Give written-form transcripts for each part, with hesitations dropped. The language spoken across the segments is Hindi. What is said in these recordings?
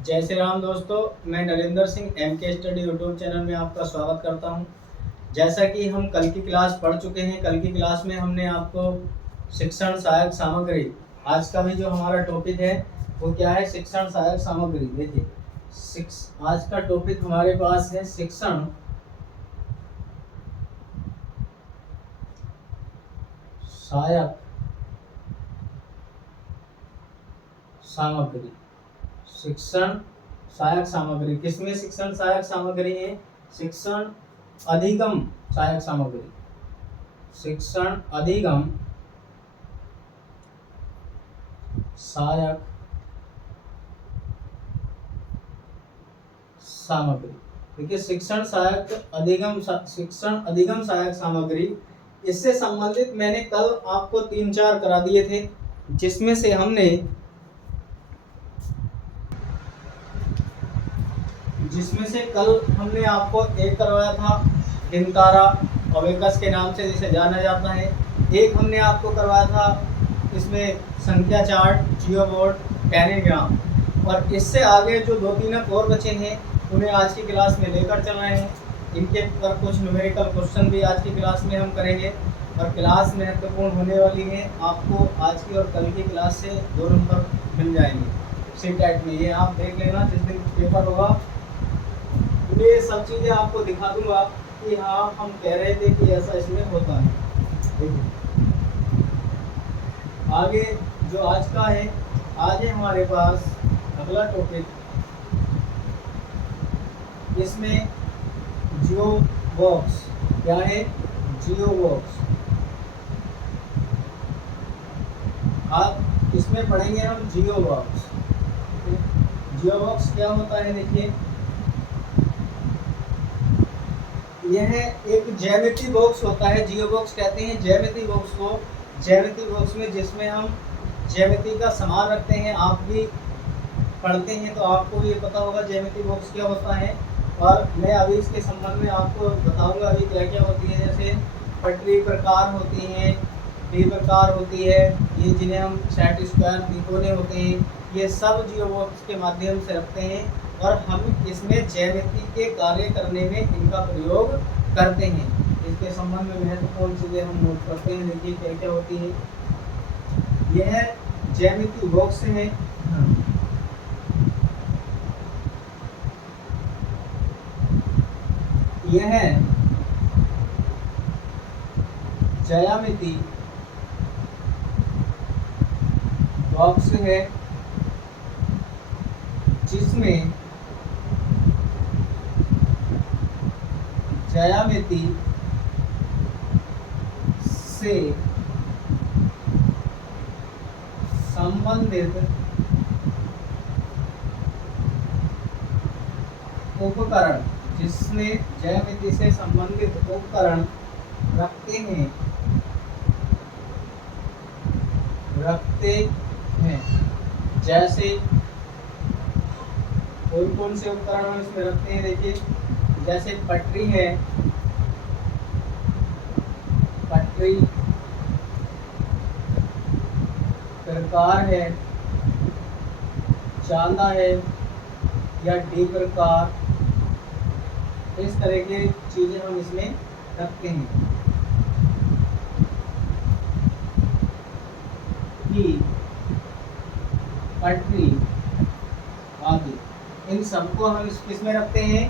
जय श्री राम दोस्तों। मैं Narendra Singh MK study YouTube channel में आपका स्वागत करता हूं। जैसा कि हम कल की क्लास पढ़ चुके हैं, कल की क्लास में हमने आपको शिक्षण सहायक सामग्री, आज का भी जो हमारा टॉपिक है वो क्या है, शिक्षण सहायक सामग्री। देखिए, आज का टॉपिक हमारे पास है शिक्षण सहायक सामग्री। शिक्षण सहायक सामग्री किसमें शिक्षण सहायक सामग्री है? शिक्षण अधिगम सहायक सामग्री। शिक्षण अधिगम सहायक सामग्री। देखिए, शिक्षण अधिगम सहायक सामग्री, इससे संबंधित मैंने कल आपको 3-4 करा दिए थे, जिसमें से कल हमने आपको एक करवाया था हिंतारा अबेकस के नाम से जिसे जाना जाता है। एक हमने आपको करवाया था इसमें संख्या चार्ट, जियो बोर्ड, टैनिग्राम। और इससे आगे जो 2-3 और बचे हैं उन्हें आज की क्लास में लेकर चल रहे हैं। इनके पर कुछ न्यूमेरिकल क्वेश्चन भी आज की क्लास में हम करेंगे और क्लास महत्वपूर्ण होने वाली है। आपको आज की और कल की क्लास से 2 नंबर मिल जाएंगे सी टाइप में। ये आप देख लेना, जिस दिन पेपर होगा ये सब चीज़ें आपको दिखा दूंगा कि हाँ, हम कह रहे थे कि ऐसा इसमें होता है। देखिए, आगे जो आज का है, आज है हमारे पास अगला टॉपिक, इसमें जियो बॉक्स। क्या है? जियो बॉक्स। आप इसमें पढ़ेंगे हम जियो बॉक्स। जियो बॉक्स क्या होता है? देखिए, यह एक ज्यामिति बॉक्स होता है। जियो बॉक्स कहते हैं ज्यामिति बॉक्स को। ज्यामिति बॉक्स में जिसमें हम ज्यामिति का सामान रखते हैं। आप भी पढ़ते हैं तो आपको ये पता होगा ज्यामिति बॉक्स क्या होता है। और मैं अभी इसके संबंध में आपको बताऊंगा अभी क्या क्या होती है। जैसे पटरी प्रकार होती हैं, टी प्रकार होती है, ये जिन्हें हम सेट स्क्वायर त्रिकोणे होते हैं, ये सब जियो बॉक्स के माध्यम से रखते हैं और हम इसमें ज्यामिति के कार्य करने में इनका प्रयोग करते हैं। इसके संबंध में महत्वपूर्ण चीज़ें हम नोट करते हैं। देखिए क्या क्या होती है। यह ज्यामिति बॉक्स है। यह ज्यामिति बॉक्स है जिसमें ज्यामिति से संबंधित उपकरण, जिसमें ज्यामिति से संबंधित उपकरण रखते हैं। जैसे कौन से उपकरण हम इसमें रखते हैं? देखिए, जैसे पटरी है, पटरी प्रकार है, चांदा है या डी प्रकार, इस तरह की चीजें हम इसमें रखते हैं। पटरी आदि, इन सबको हम किसमें रखते हैं?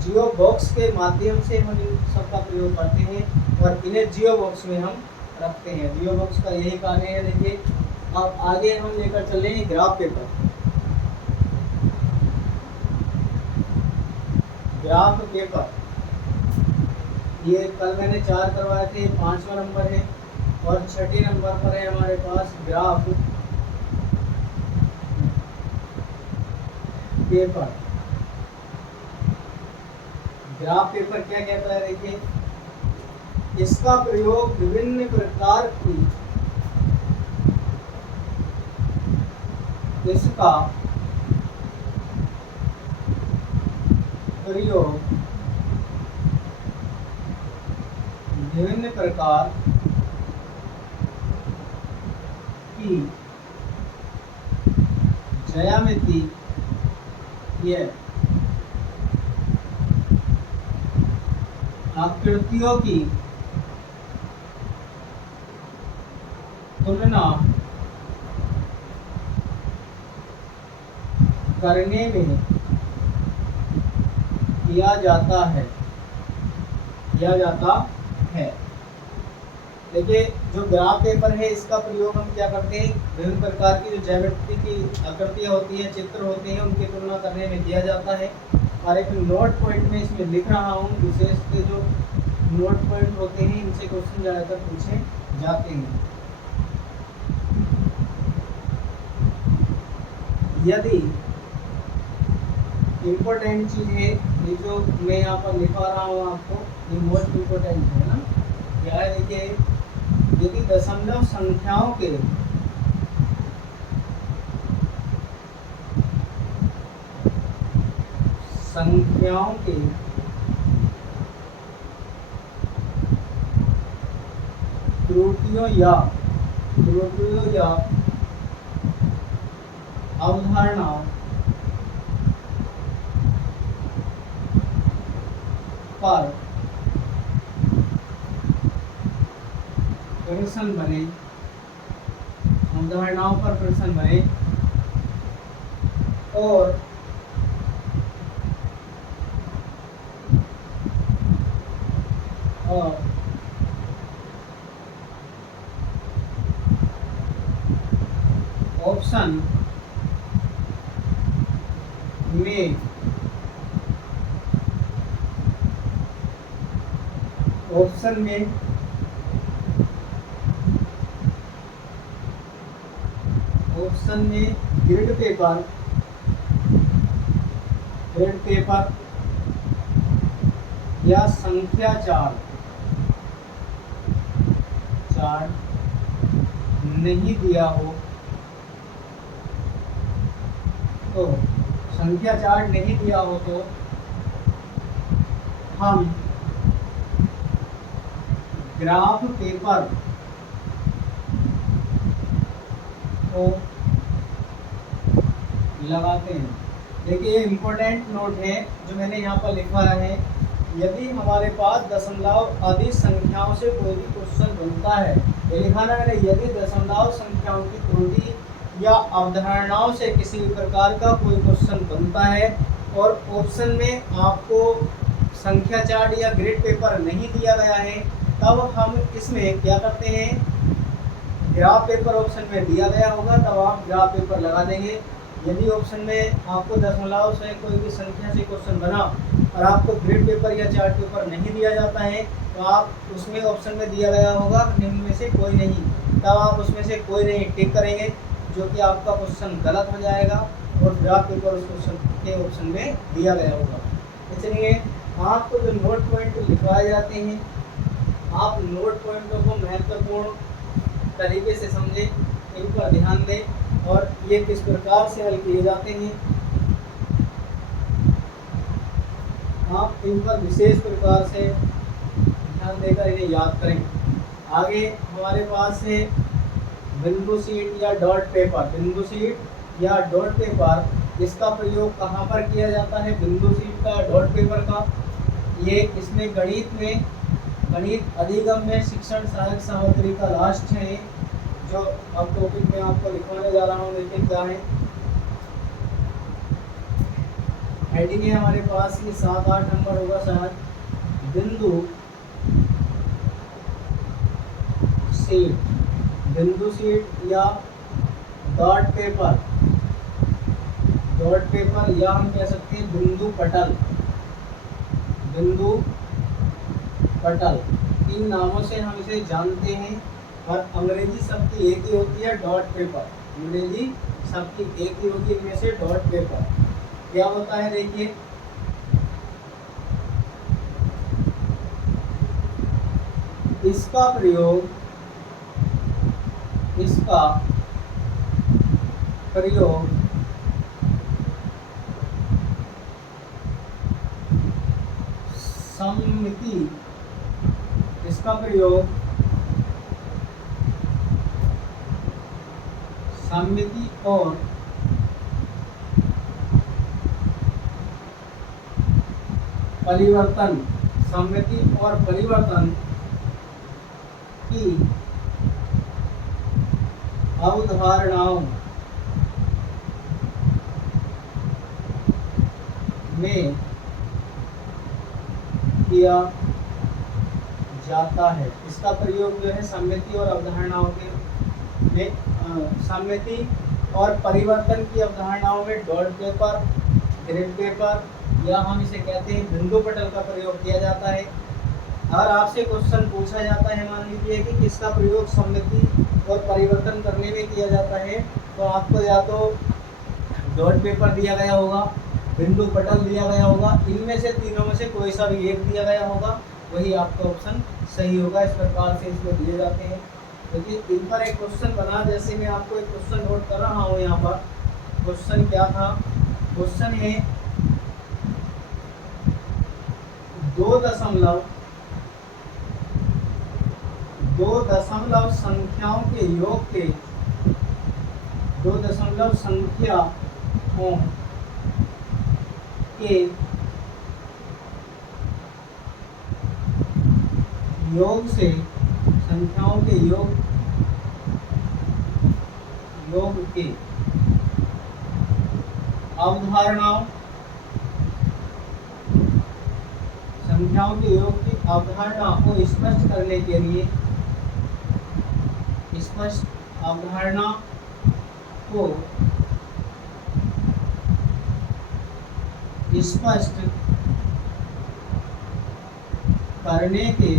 जियो बॉक्स के माध्यम से हम इन सबका प्रयोग करते हैं और इन्हें जियो बॉक्स में हम रखते हैं। जियो बॉक्स का यही कार्य है। देखिए, अब आगे हम लेकर चल रहे हैं ग्राफ पेपर। ग्राफ पेपर ये कल मैंने 4 करवाए थे, 5वां नंबर है और 6ठे नंबर पर है हमारे पास ग्राफ पेपर। ग्राफ पेपर क्या कहता है? देखिए, इसका प्रयोग विभिन्न प्रकार की इसका प्रयोग विभिन्न प्रकार की ज्यामिति ये आकृतियों की तुलना करने में किया जाता है देखिए, जो ग्राफ पेपर है इसका प्रयोग हम क्या करते हैं, विभिन्न प्रकार की जो ज्यामिति की आकृतियाँ होती हैं, चित्र होते हैं, उनकी तुलना करने में किया जाता है। और एक नोट पॉइंट में इसमें लिख रहा हूँ, विशेष के जो नोट पॉइंट होते हैं इनसे क्वेश्चन ज़्यादातर पूछे जाते हैं। यदि इम्पोर्टेंट चीज़ है ये जो मैं यहाँ पर लिखा रहा हूँ आपको, ये मोस्ट इम्पोर्टेंट है ना, क्या है देखिए, यदि दशमलव संख्याओं के त्रुटियों या अवधारणाओं पर प्रश्न बने और ऑप्शन में ग्रिड पेपर या संख्या चार्ट नहीं दिया हो तो हम ग्राफ पेपर को लगाते हैं। देखिए, ये इम्पोर्टेंट नोट है जो मैंने यहाँ पर लिखा है। यदि हमारे पास दशमलव आदि संख्याओं से कोई भी क्वेश्चन बनता है, ये लिखा ना मैंने, यदि दशमलव संख्याओं की त्रुटि या अवधारणाओं से किसी भी प्रकार का कोई क्वेश्चन बनता है और ऑप्शन में आपको संख्या चार्ट या ग्रेड पेपर नहीं दिया गया है, तब हम इसमें क्या करते हैं, ग्राफ पेपर ऑप्शन में दिया गया होगा तब आप ग्राफ पेपर लगा देंगे। यदि ऑप्शन में आपको दशमलव से कोई भी संख्या से क्वेश्चन बना और आपको ग्रिड पेपर या चार्ट पेपर नहीं दिया जाता है, तो आप उसमें ऑप्शन में दिया गया होगा निम्न में से कोई नहीं, तब आप उसमें से कोई नहीं टिक करेंगे, जो कि आपका क्वेश्चन गलत हो जाएगा और ग्राफ पेपर उस क्वेश्चन के ऑप्शन में दिया गया होगा। इसलिए आपको जो नोट पॉइंट लिखवाए जाते हैं, आप नोट पॉइंटों को महत्वपूर्ण तरीके से समझें, इन पर ध्यान दें और ये किस प्रकार से हल किए जाते हैं, आप इन पर विशेष प्रकार से ध्यान देकर इन्हें याद करें। आगे हमारे पास है बिंदु शीट या डॉट पेपर। इसका प्रयोग कहाँ पर किया जाता है, बिंदु शीट का, डॉट पेपर का? ये इसमें गणित अधिगम में शिक्षण सहायक सामग्री का लास्ट है, जो अब टॉपिक में आपको लिखवाने जा रहा हूँ। देखिए क्या है, हेडिंग है हमारे पास, ये 7-8 नंबर होगा शायद। बिंदु शीट या डॉट पेपर या हम कह सकते हैं बिंदु पटल, इन नामों से हम इसे जानते हैं। और अंग्रेजी शब्द की एक ही होती है डॉट पेपर, अंग्रेजी शब्द की एक ही होती है, इनमें से डॉट पेपर क्या होता है। देखिए, इसका प्रयोग सममिति और परिवर्तन, सममिति और परिवर्तन की अवधारणाओं में किया जाता है। इसका प्रयोग जो है सममिति और अवधारणाओं के में सममिति और परिवर्तन की अवधारणाओं में डॉट पेपर, ग्रिड पेपर या हम इसे कहते हैं बिंदु पटल का प्रयोग किया जाता है। अगर आपसे क्वेश्चन पूछा जाता है, मान लीजिए कि किसका प्रयोग सममिति और परिवर्तन करने में किया जाता है, तो आपको या तो डॉट पेपर दिया गया होगा, बिंदु पटल दिया गया होगा, इनमें से तीनों में से कोई सा भी एक दिया गया होगा, वही आपका ऑप्शन सही होगा। इस प्रकार से इसमें दिए जाते हैं। क्योंकि इन पर एक क्वेश्चन बना, जैसे मैं आपको एक क्वेश्चन नोट कर रहा हूँ यहाँ पर। क्वेश्चन क्या था? क्वेश्चन है 2 दशमलव संख्याओं के योग के 2 दशमलव संख्याओं के योग से संख्याओं के योग के अवधारणाओं, संख्याओं के योग की अवधारणा को स्पष्ट करने के लिए, स्पष्ट अवधारणा को स्पष्ट करने के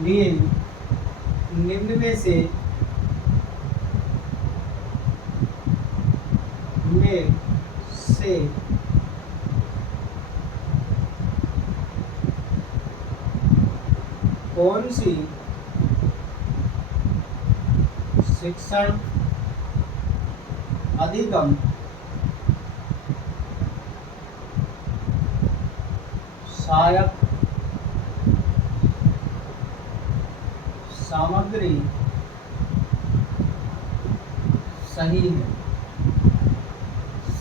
लिए निम्न में से कौन सी शिक्षण अधिगम सहायक सामग्री सही है?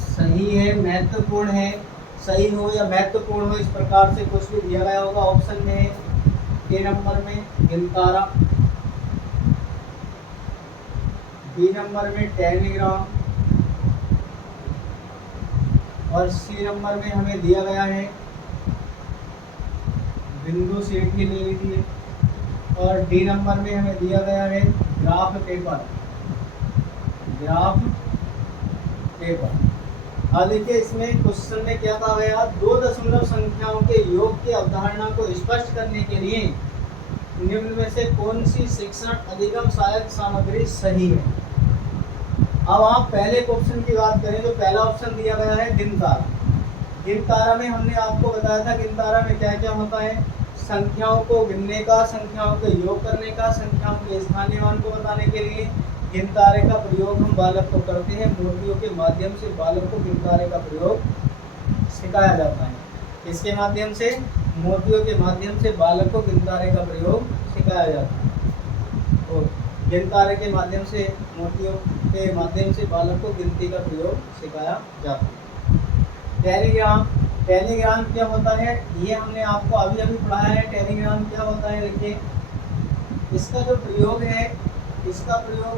सही है, महत्वपूर्ण है, सही हो या महत्वपूर्ण हो, इस प्रकार से कुछ भी दिया गया होगा। ऑप्शन में है ए नंबर में गिनतारा, बी नंबर में टेलीग्राम और सी नंबर में हमें दिया गया है बिंदु सीट ही ले लीजिए और डी नंबर में हमें दिया गया है ग्राफ पेपर। Graph paper. अब देखिए इसमें क्वेश्चन में क्या कहा गया? 2 दशमलव संख्याओं के योग की अवधारणा को स्पष्ट करने के लिए निम्न में से कौन सी शिक्षण अधिगम सहायक सामग्री सही है? अब आप पहले क्वेश्चन की बात करें तो पहला ऑप्शन दिया गया है गिनतारा। गिनतारा में हमने आपको बताया था गिनतारा में क्या क्या होता है? संख्याओं को गिनने का, संख्याओं के योग करने का, संख्याओं के स्थानीय मान को बताने के लिए गिनतारे का प्रयोग हम बालक को करते हैं। मूर्तियों के माध्यम से बालक को गिनतारे का प्रयोग सिखाया जाता है। इसके माध्यम से, मूर्तियों के माध्यम से बालक को गिनतारे का प्रयोग सिखाया जाता है और गिनतारे के माध्यम से, मूर्तियों के माध्यम से बालक को गिनती का प्रयोग सिखाया जाता है। टेलीग्राम। टेलीग्राम क्या होता है? ये हमने आपको अभी अभी पढ़ाया है। टेलीग्राम क्या होता है? देखिए इसका जो प्रयोग है, इसका प्रयोग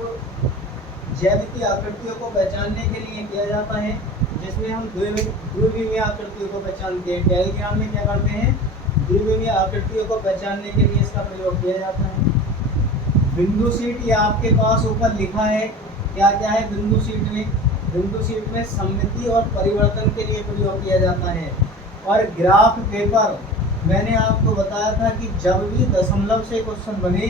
ज्यामितीय आकृतियों को पहचानने के लिए किया जाता है, जिसमें हम द्विविमीय आकृतियों को पहचानते हैं। टेलीग्राम में क्या करते हैं? द्विविमीय आकृतियों को पहचानने के लिए इसका प्रयोग किया जाता है। बिंदु सीट, ये आपके पास ऊपर लिखा है क्या क्या है बिंदु सीट में? बिंदु सीट में सममिति और परिवर्तन के लिए प्रयोग किया जाता है। और ग्राफ पेपर, मैंने आपको बताया था कि जब भी दशमलव से क्वेश्चन बने,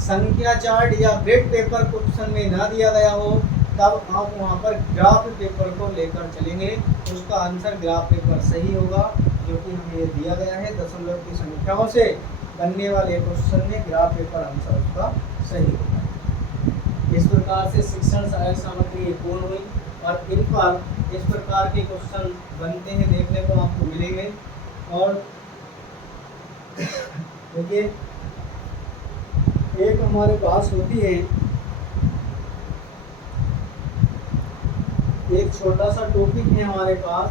संख्या चार्ट या ग्रिड पेपर क्वेश्चन में ना दिया गया हो, तब आप वहाँ पर ग्राफ पेपर को लेकर चलेंगे। उसका आंसर ग्राफ पेपर सही होगा, जो कि हमें ये दिया गया है। दशमलव की संख्याओं से बनने वाले क्वेश्चन में ग्राफ पेपर आंसर उसका सही होगा। इस प्रकार से शिक्षण सहायक सामग्री पूर्ण हुई और इन पर इस प्रकार के क्वेश्चन बनते हैं, देखने को आपको मिलेंगे। और देखिए एक हमारे पास होती है, एक छोटा सा टॉपिक है हमारे पास,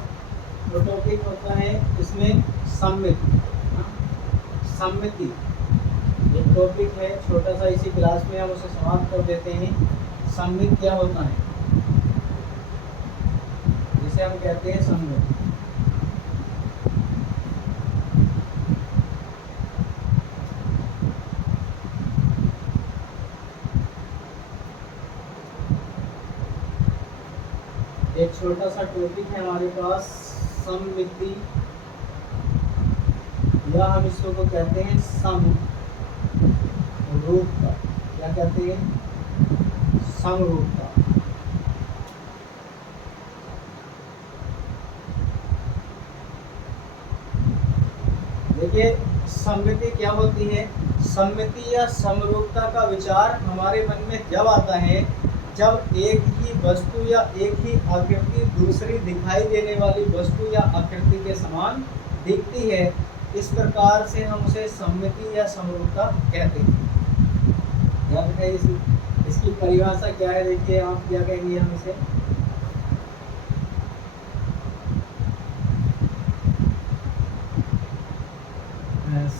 वो टॉपिक होता है इसमें सम्मिति। सम्मिति एक टॉपिक है छोटा सा, इसी क्लास में हम उसे समाप्त कर देते हैं। सम्मित क्या होता है, जिसे हम कहते हैं सम्मित। एक छोटा सा टॉपिक है हमारे पास सम्मिति, या हम इसको कहते हैं समरूपता। क्या कहते हैं, समरूपता। देखिए सम्मिति क्या होती है। सम्मिति या समरूपता का विचार हमारे मन में जब आता है जब एक ही वस्तु या एक ही आकृति दूसरी दिखाई देने वाली वस्तु या आकृति के समान दिखती है। इस प्रकार से हम उसे सम्मिति या समरूपता कहते हैं। याद रखिए इसकी परिभाषा क्या है। देखिए आप क्या कहेंगे, हम इसे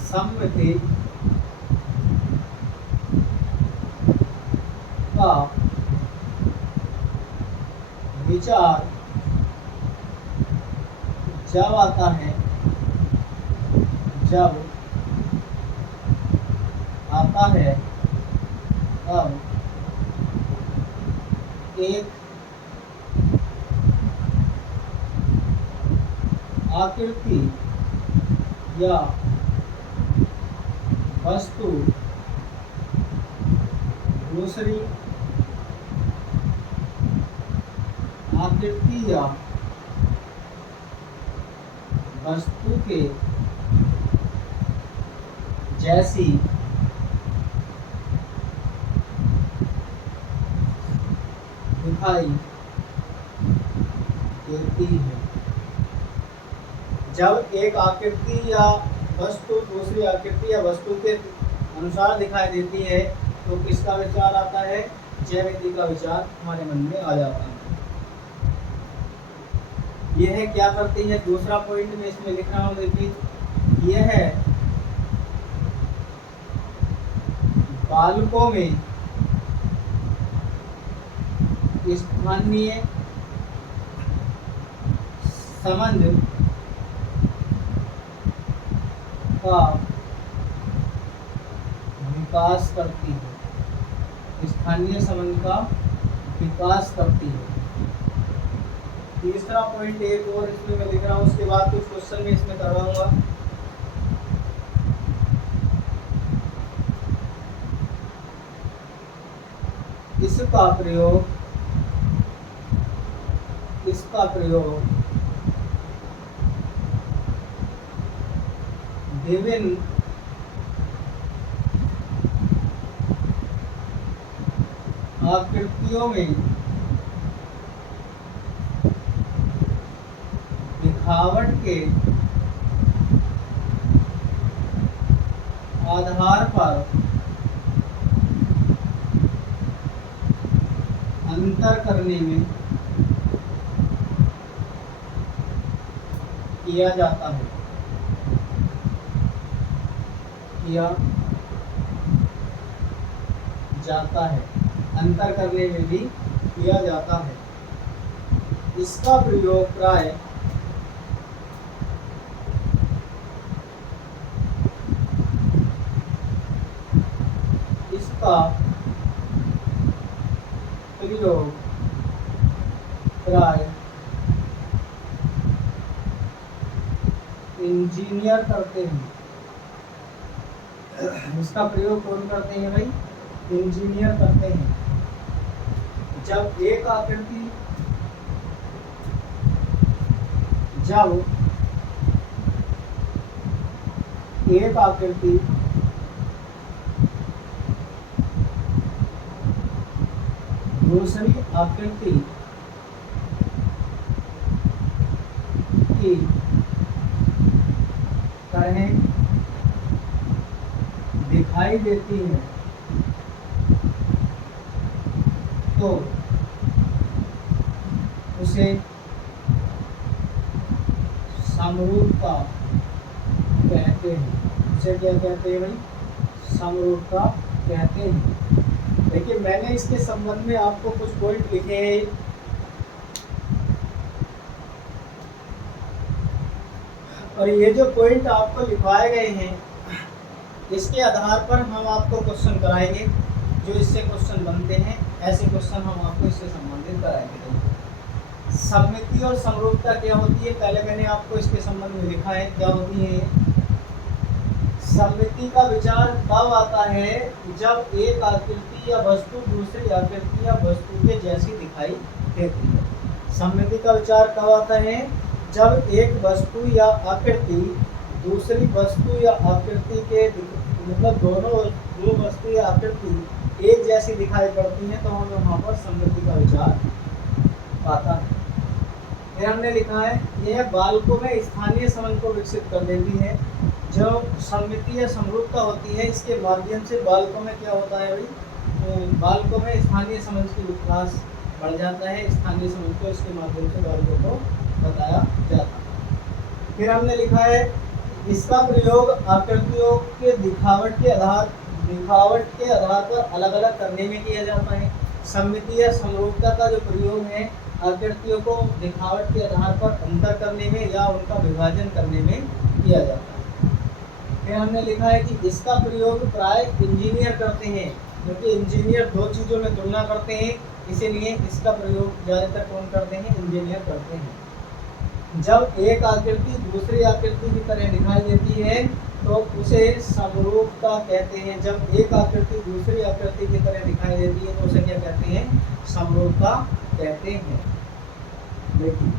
सम्मिति का विचार जब आता है तब एक आकृति या वस्तु दूसरी आकृति या वस्तु के जैसी दिखाई देती है। जब एक आकृति या वस्तु दूसरी आकृति या वस्तु के अनुसार दिखाई देती है तो किसका विचार आता है, ज्यामिति का विचार हमारे मन में आ जाता है। यह क्या करती है, दूसरा पॉइंट में इसमें लिख रहा हूं। देखिए यह बालकों में स्थानीय संबंध का विकास करती है। स्थानीय संबंध का विकास करती है। तीसरा पॉइंट एक और इसमें मैं लिख रहा हूँ, उसके बाद कुछ क्वेश्चन में इसमें करवाऊंगा। इसका प्रयोग विभिन्न आकृतियों में दिखावट के आधार पर अंतर करने में किया जाता है। अंतर करने में भी किया जाता है। इसका प्रयोग प्राय इंजीनियर करते हैं। इसका प्रयोग कौन करते हैं भाई, इंजीनियर करते हैं। जब एक आकृति दूसरी आकृति की तरह दिखाई देती है तो उसे समरूपता कहते हैं। इसे क्या कहते हैं भाई? समरूपता कहते हैं। देखिए मैंने इसके संबंध में आपको कुछ पॉइंट लिखे हैं। और ये जो पॉइंट आपको लिखवाए गए हैं, इसके आधार पर हम आपको क्वेश्चन कराएंगे। जो इससे क्वेश्चन बनते हैं, ऐसे क्वेश्चन हम आपको इससे संबंधित कराएंगे। सममिति और समरूपता क्या होती है, पहले मैंने आपको इसके संबंध में लिखा है क्या होती है। सममिति का विचार तब आता है जब एक आकृति या वस्तु दूसरी आकृति या वस्तु के जैसी दिखाई देती है। सममिति का विचार कब आता है? जब एक वस्तु या आकृति दूसरी वस्तु या आकृति के मतलब दोनों दो वस्तु या आकृति एक जैसी दिखाई पड़ती है तो हमें वहाँ पर सममिति का विचार आता है। फिर हमने लिखा है यह बालकों में स्थानीय समझ को विकसित कर देती है। जो सममिति या समरूपता होती है, इसके माध्यम से बालकों में क्या होता है भाई? बालकों में स्थानीय समझ की विकास बढ़ जाता है। स्थानीय समझ को इसके माध्यम से बालकों को बताया जाता है। फिर हमने लिखा है इसका प्रयोग आकृतियों के दिखावट के आधार पर अलग अलग करने में किया जाता है। सममिति या समरूपता का जो प्रयोग है आकृतियों को दिखावट के आधार पर अंतर करने में या उनका विभाजन करने में किया जाता है। फिर हमने लिखा है कि इसका प्रयोग प्राय इंजीनियर करते हैं, क्योंकि इंजीनियर दो चीज़ों में तुलना करते हैं, इसीलिए इसका प्रयोग ज़्यादातर कौन करते हैं? इंजीनियर करते हैं। जब एक आकृति दूसरी आकृति की तरह दिखाई देती है तो उसे समरूपता कहते हैं। जब एक आकृति दूसरी आकृति की तरह दिखाई देती है तो उसे क्या कहते हैं? समरूपता कहते हैं। देखिए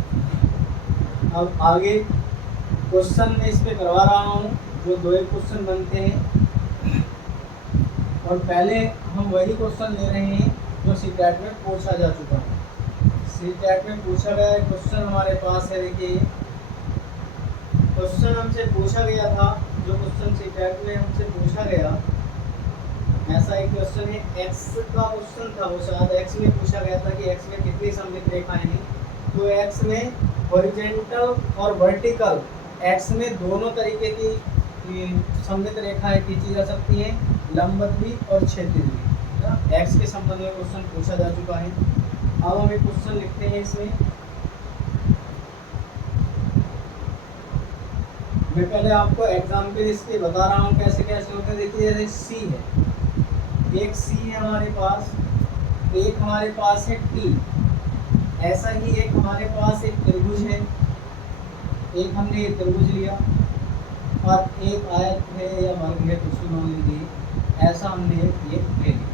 अब आगे क्वेश्चन में इस पे करवा रहा हूँ, जो दो एक क्वेश्चन बनते हैं और पहले हम वही क्वेश्चन ले रहे हैं जो सीटेट में पूछा जा चुका है। सीटेट में पूछा गया क्वेश्चन हमारे पास है। देखिए क्वेश्चन हमसे पूछा गया था, जो क्वेश्चन सीटेट में हमसे पूछा गया, ऐसा एक क्वेश्चन है। एक्स का क्वेश्चन था, वो शायद एक्स में पूछा गया था कि एक्स में कितनी सममित रेखाएं हैं। तो एक्स में हॉरिजॉन्टल और वर्टिकल, एक्स में दोनों तरीके की सममित रेखाएं खींची जा सकती हैं, लंबवत भी और क्षैतिज भी। एक्स के संबंध में क्वेश्चन पूछा जा चुका है। अब हम एक क्वेश्चन लिखते हैं इसमें। मैं पहले आपको एग्जाम्पल इसके बता रहा हूँ कैसे कैसे होते हैं। देखिए जैसे सी है, एक सी है हमारे पास, एक हमारे पास है टी। ऐसा ही एक हमारे पास एक त्रिभुज है, एक हमने ये त्रिभुज लिया और एक आयत है या वर्ग है, कुछ भी मान लीजिए, ऐसा हमने ये ले लिया।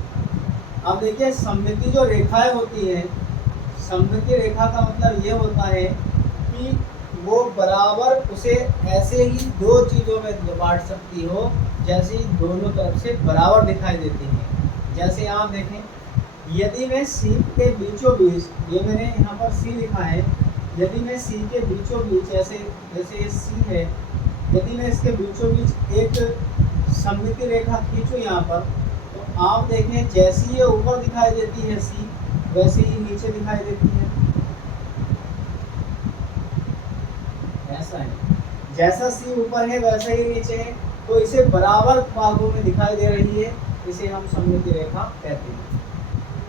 अब देखिए सममिति जो रेखाएं होती है, सममिति रेखा का मतलब ये होता है कि वो बराबर उसे ऐसे ही दो चीज़ों में बांट सकती हो जैसे दोनों तरफ से बराबर दिखाई देती हैं। जैसे आप देखें, यदि मैं सी के बीचों बीच, ये मैंने यहाँ पर सी लिखा है, यदि मैं सी के बीचों बीच ऐसे जैसे ये सी है, यदि मैं इसके बीचों बीच एक सममिति रेखा खींचूँ यहाँ पर, तो आप देखें जैसी ये ऊपर दिखाई देती है सी, वैसे ही नीचे दिखाई देती है। ऐसा है, जैसा सी ऊपर है वैसा ही नीचे है, तो इसे बराबर भागों में दिखाई दे रही है, इसे हम सममिति रेखा कहते हैं।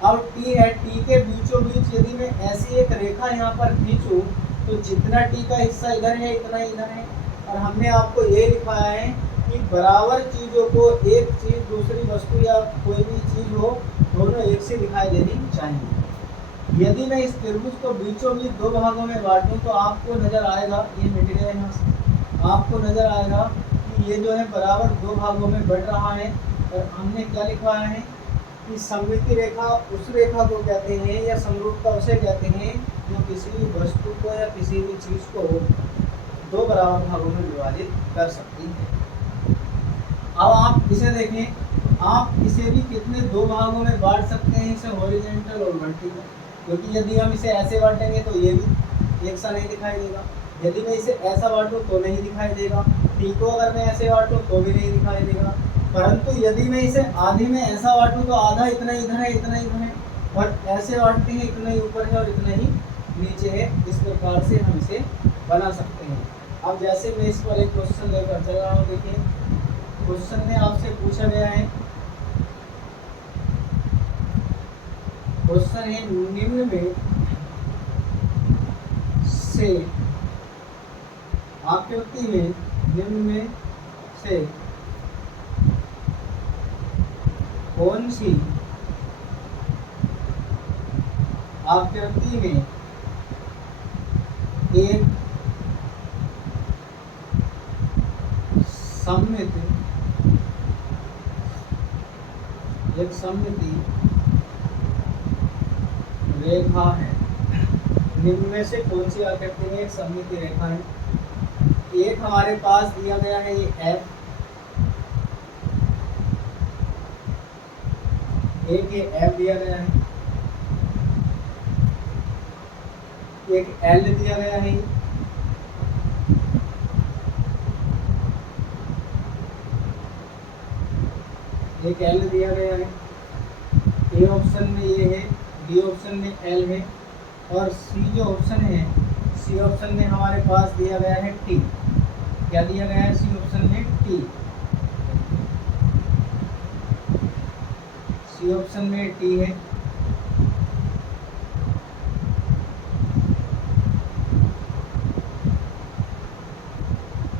अब टी है, टी के बीचों बीच यदि मैं ऐसी एक रेखा यहाँ पर खींचूँ तो जितना टी का हिस्सा इधर है इतना इधर है। और हमने आपको ये लिखाया है कि बराबर चीज़ों को, एक चीज़ दूसरी वस्तु या कोई भी चीज़ हो, दोनों एक से दिखाई देनी चाहिए। यदि मैं इस त्रिभुज को बीचों बीच दो भागों में बांटूं तो आपको नज़र आएगा, ये मिट गया यहाँ से, आपको नज़र आएगा कि ये जो है बराबर दो भागों में बढ़ रहा है। और हमने क्या लिखवाया है कि सममिति रेखा उस रेखा को कहते हैं या समरूपता उसे कहते हैं जो किसी भी वस्तु को या किसी भी चीज़ को दो बराबर भागों में विभाजित कर सकती है। अब आप इसे देखें, आप इसे भी कितने दो भागों में बांट सकते हैं, इसे हॉरिजॉन्टल और वर्टिकल, क्योंकि यदि हम इसे ऐसे बांटेंगे तो ये भी एक सा नहीं दिखाई देगा, यदि मैं इसे ऐसा बांटूँ तो नहीं दिखाई देगा, टी को अगर मैं ऐसे बांटूँ तो भी नहीं दिखाई देगा। परंतु यदि मैं इसे आधे में ऐसा बांटूँ तो आधा इतना इधर है इतना इधर है, और ऐसे बांटते हैं इतना ही ऊपर है और इतना ही नीचे है। इस प्रकार से हम इसे बना सकते हैं। अब जैसे मैं इस पर एक क्वेश्चन लेकर चल रहा हूँ, देखिए क्वेश्चन में आपसे पूछा गया है, क्वेश्चन है निम्न में से आकृति में निम्न में से कौन सी आकृति में एक सममिति रेखा है। निम्न में से कौन सी आकृति में एक सममिति रेखा है? एक हमारे पास दिया गया है ये F, एक ये F दिया गया है, एक L दिया गया है, एक L दिया गया है, ए ऑप्शन में ये है, बी ऑप्शन में L है, और सी जो ऑप्शन है, सी ऑप्शन में हमारे पास दिया गया है T। क्या दिया गया है सी ऑप्शन में? T। सी ऑप्शन में T है।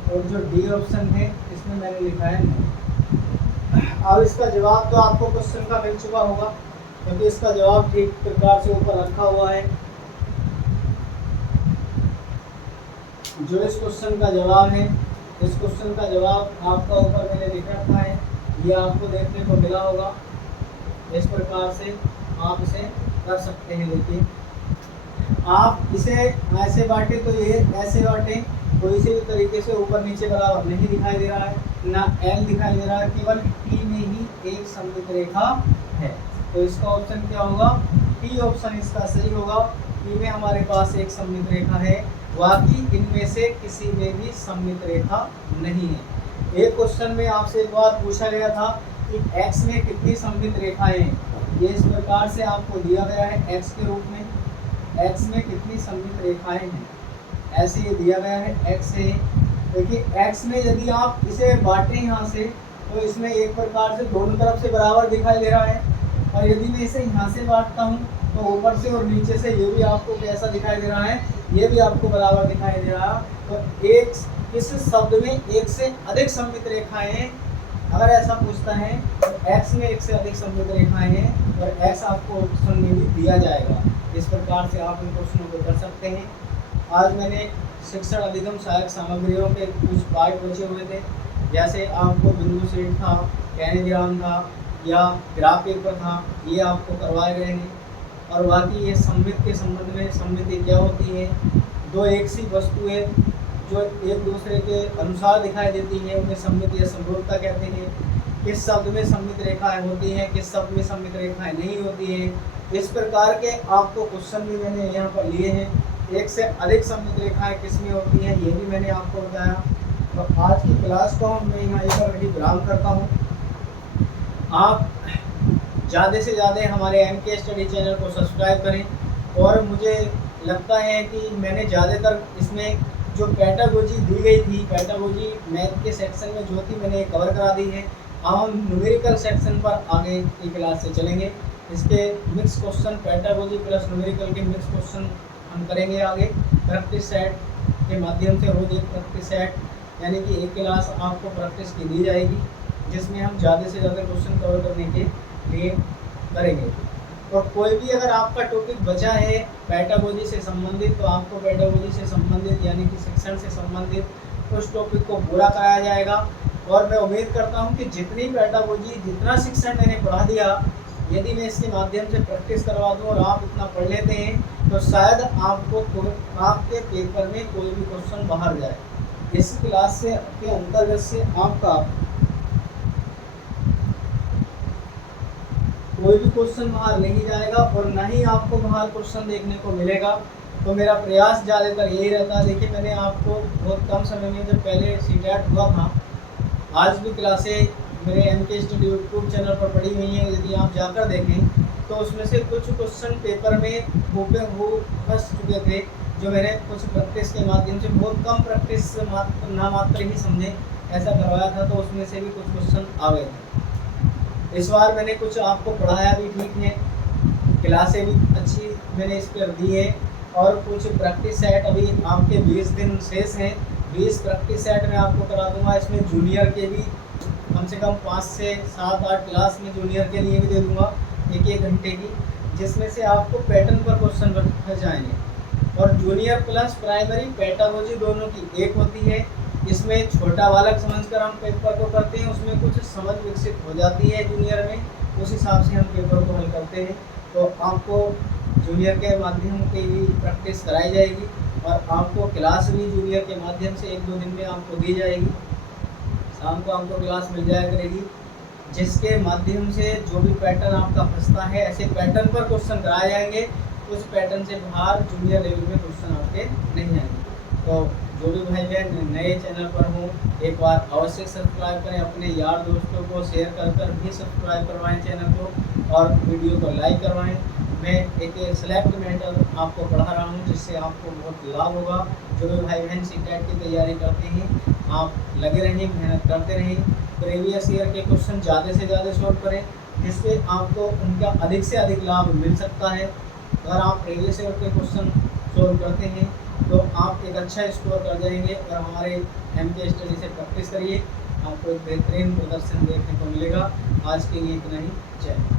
और जो डी ऑप्शन है इसमें मैंने लिखा है नहीं। अब इसका जवाब तो आपको क्वेश्चन का मिल चुका होगा, क्योंकि इसका जवाब ठीक प्रकार से ऊपर रखा हुआ है। जो इस क्वेश्चन का जवाब है, इस क्वेश्चन का जवाब आपका ऊपर मैंने लिख रखा है, ये आपको देखने को मिला होगा। इस प्रकार से आप इसे कर सकते हैं। देखिए आप इसे ऐसे बांटे तो ये ऐसे बांटे, कोई से भी तरीके से ऊपर नीचे बराबर नहीं दिखाई दे रहा है, ना L दिखाई दे रहा है, केवल T में ही एक सममित रेखा है। तो इसका ऑप्शन क्या होगा? T ऑप्शन इसका सही होगा। T में हमारे पास एक सममित रेखा है, बाकी इनमें से किसी में भी सममित रेखा नहीं है। एक क्वेश्चन में आपसे एक बात पूछा गया था कि X में कितनी सममित रेखाएं हैं। ये इस प्रकार से आपको दिया गया है X के रूप में, X में कितनी सममित रेखाएं हैं, ऐसे ये दिया गया है X है। देखिए X में यदि आप इसे बांटें यहाँ से, तो इसमें एक प्रकार से दोनों तरफ से बराबर दिखाई दे रहा है, और यदि मैं इसे यहाँ से बांटता हूँ तो ऊपर से और नीचे से ये भी आपको कैसा दिखाई दे रहा है, ये भी आपको बराबर दिखाई दे रहा है। तो एक इस शब्द में एक से अधिक सममित रेखाएं हैं। अगर ऐसा पूछता है तो X में एक से अधिक सममित रेखाएं हैं, और X आपको ऑप्शन में भी दिया जाएगा। इस प्रकार से आप इन क्वेश्चनों को कर सकते हैं। आज मैंने शिक्षण अधिगम सहायक सामग्रियों के कुछ पार्ट बचे हुए थे, जैसे आपको बिंदु सेट था, कैनोग्राम था, या ग्राफ पेपर था, ये आपको करवाए गए हैं। और बाकी ये सममित के संबंध में सममिति क्या होती है, दो एक सी वस्तुएं जो एक दूसरे के अनुसार दिखाई देती हैं उन्हें सममित या समरूपता कहते हैं। किस शब्द में सममित रेखाएं होती हैं, किस शब्द में सममित रेखाएं नहीं होती हैं। इस प्रकार के आपको क्वेश्चन भी मैंने यहाँ पर लिए हैं। एक से अधिक सममित रेखाएं किस में होती हैं, ये भी मैंने आपको बताया। तो आज की क्लास को मैं यहाँ पर विराम करता हूँ। आप ज़्यादा से ज़्यादा हमारे MK स्टडी चैनल को सब्सक्राइब करें, और मुझे लगता है कि मैंने ज़्यादातर इसमें जो पैडागोजी दी गई थी, पैडागोजी मैथ के सेक्शन में जो थी मैंने कवर करा दी है। अब हम न्यूमेरिकल सेक्शन पर आगे की क्लास से चलेंगे। इसके mix question, pedagogy plus numerical के मिक्स क्वेश्चन हम करेंगे आगे। प्रैक्टिस सेट के माध्यम से रोज एक प्रैक्टिस सेट, यानी कि एक क्लास आपको प्रैक्टिस की दी जाएगी, जिसमें हम ज़्यादा से ज़्यादा क्वेश्चन कवर करने के लिए करेंगे। तो कोई भी अगर आपका टॉपिक बचा है पैडागोजी से संबंधित, तो आपको पैडागोजी से संबंधित यानी कि शिक्षण से संबंधित उस टॉपिक को पूरा कराया जाएगा। और मैं उम्मीद करता हूं कि जितनी पैडागोजी, जितना शिक्षण मैंने पढ़ा दिया, यदि मैं इसके माध्यम से प्रैक्टिस करवा दूं और आप इतना पढ़ लेते हैं, तो शायद आपके पेपर में कोई भी क्वेश्चन बाहर जाए। इस क्लास से के अंतर्गत से आपका कोई भी क्वेश्चन बाहर नहीं जाएगा, और ना ही आपको बाहर क्वेश्चन देखने को मिलेगा। तो मेरा प्रयास ज़्यादातर यही रहता है। देखिए मैंने आपको बहुत कम समय में, जब पहले सीटेट हुआ था, आज भी क्लासें मेरे MK स्टडी यूट्यूब चैनल पर पड़ी हुई हैं। यदि आप जाकर देखें तो उसमें से कुछ क्वेश्चन पेपर में हूबहू फंस चुके थे, जो मैंने कुछ प्रैक्टिस के माध्यम से, बहुत कम प्रैक्टिस नामात्र ही समझे ऐसा करवाया था, तो उसमें से भी कुछ क्वेश्चन आ गए थे। इस बार मैंने कुछ आपको पढ़ाया भी ठीक है, क्लासें भी अच्छी मैंने इस पर दी है, और कुछ प्रैक्टिस सेट अभी आपके 20 दिन शेष हैं। 20 प्रैक्टिस सेट मैं आपको करा दूंगा। इसमें जूनियर के भी कम से कम 5 से 7-8 क्लास में जूनियर के लिए भी दे दूंगा 1-1 घंटे की, जिसमें से आपको पैटर्न पर क्वेश्चन बन जाएंगे। और जूनियर प्लस प्राइमरी पेडागोजी दोनों की एक होती है। इसमें छोटा बालक समझकर हम पेपर को करते हैं, उसमें कुछ समझ विकसित हो जाती है जूनियर में, उस हिसाब से हम पेपर को हल करते हैं। तो आपको जूनियर के माध्यम से भी प्रैक्टिस कराई जाएगी, और आपको क्लास भी जूनियर के माध्यम से 1-2 दिन में आपको दी जाएगी। शाम को आपको क्लास मिल जाया करेगी, जिसके माध्यम से जो भी पैटर्न आपका फंसता है, ऐसे पैटर्न पर क्वेश्चन कराए जाएंगे। उस पैटर्न से बाहर जूनियर लेवल में क्वेश्चन आपके नहीं आएंगे। तो जो भी भाई बहन नए चैनल पर हों, एक बार अवश्य सब्सक्राइब करें, अपने यार दोस्तों को शेयर कर भी सब्सक्राइब करवाएं चैनल को, और वीडियो को लाइक करवाएं। मैं एक सेलेक्ट मैटर आपको पढ़ा रहा हूं, जिससे आपको बहुत लाभ होगा। जो भी भाई बहन सीटेट की तैयारी करते हैं, आप लगे रहें, मेहनत करते रहें, प्रीवियस ईयर के क्वेश्चन ज़्यादा से ज़्यादा सॉल्व करें, जिससे आपको उनका अधिक से अधिक लाभ मिल सकता है। अगर आप प्रीवियस ईयर के क्वेश्चन सॉल्व करते हैं तो आप एक अच्छा स्कोर कर जाएंगे। और हमारे MK स्टडी से प्रैक्टिस करिए, आपको एक बेहतरीन प्रदर्शन देखने को मिलेगा। आज के लिए इतना ही, जय हिंद।